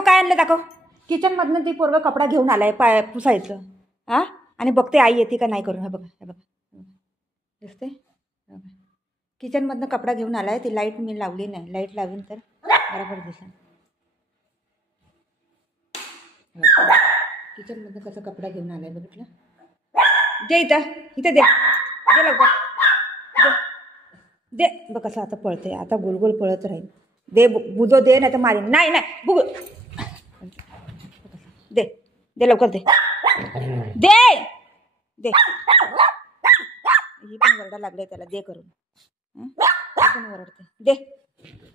काय आणलं दाखव. किचनमधनं ती पोरगं कपडा घेऊन आलाय पाय पुसायचं. हां आणि बघते आई येते का नाही करून. हे बघा हे बघा दिसते. किचनमधनं कपडा घेऊन आलाय. ती लाईट मी लावली नाही. लाईट लावीन तर बरोबर दिसेल. किचनमधनं कसं कपडा घेऊन आलाय बघितलं. दे इथं इथं दे दे लवकर दे. बघ कसं आता पळते. आता गोलगोल पळत राहील. दे बुजो दे नाही तर मारीन. नाही नाही बुग दे दे लवकर दे दे दे. ही पण वरडा लागलाय त्याला. दे करून पण वरडते. दे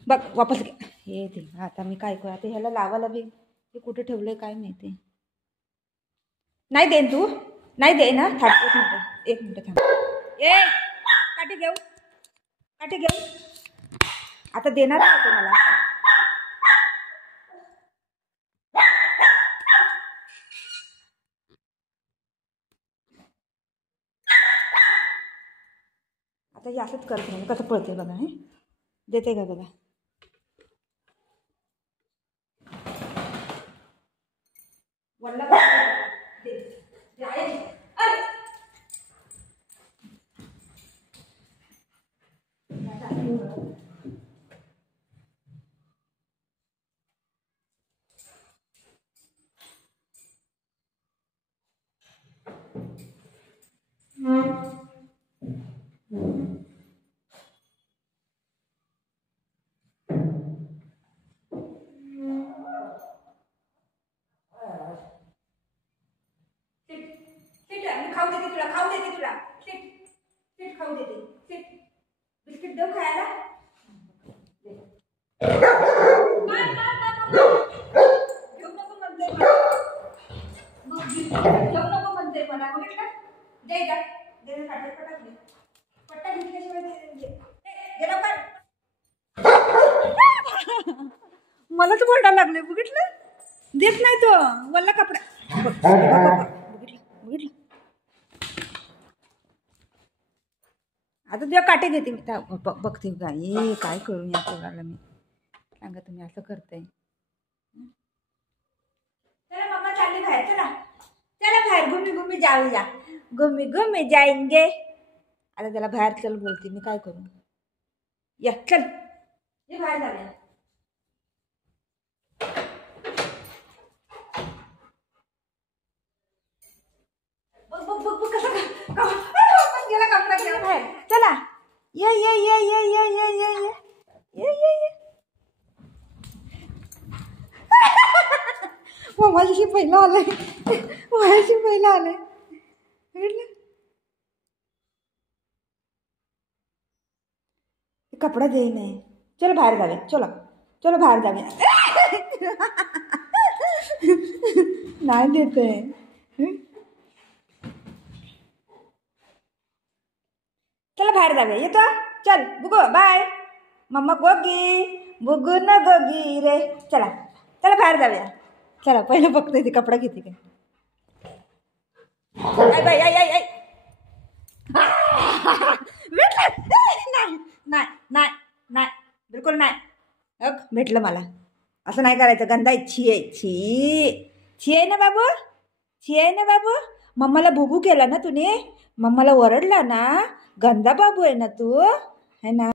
बघ वापस घे. हे दे. आता मी काय करू. आता ह्याला लावायला बी हे कुठे ठेवलंय काय माहिती. नाही देन तू. नाही दे ना. थांब एक मिनिट थांब. ए काठी घेऊ काठी घेऊ. आता देणार का तुम्हाला. आता हे असंच करते म्हणजे कसं पळते बघा. हे देते का बघा. वडला खाऊ देते तुला. खाऊ देते तुला. सीट खाऊ देते. सीट बिस्किट देऊ खायला. घेऊ नको म्हणते मला. घेऊ नको म्हणते मला. बघितलं दे जा दे. पट्टा घे. पट्टा घेतल्याशिवाय दे लवकर. मलाच बोलडा लागले. बघितलं देत नाही तो वल्ला कपडा. बघितलं आता तुझ्या काटे देते मी. बघते गाई काय करून या पोराला मी. सांगा तुम्ही असं करताय. चला मम्मा चालली बाहेर. चला चला बाहेर घुमी घुमी जाऊया. घुमी घुमी जाएंगे. आता त्याला बाहेर चल बोलते मी. काय करू. या चल ये बाहेर जाऊया. गेला कपडा घेऊन बाहेर. चला ये ये ये ये ये ये ये ये ये ये ये. माझ्याशी पहिला आलाय. माझ्याशी पहिला आलाय. कपडा दे नाही. चलो बाहेर जाऊया. चलो चलो बाहेर जाऊया. नाही देते. चला बाहेर जाऊया. येतो चल बुगो बाय. मम्मा गोगी बुगू न गोगी रे. चला चला बाहेर जाऊया. चला पहिलं बघते ती कपडा घेते काय. बाय आई आई आई. नाही नाही नाही नाही बिलकुल नाही. भेटलं मला. असं नाही करायचं. गंदा छी आहे. छी आहे ना बाबू. छी आहे ना बाबू. मम्माला बुबू केला ना तूने. मम्माला ओरडला ना. गंदा बाबू आहे ना तू है ना.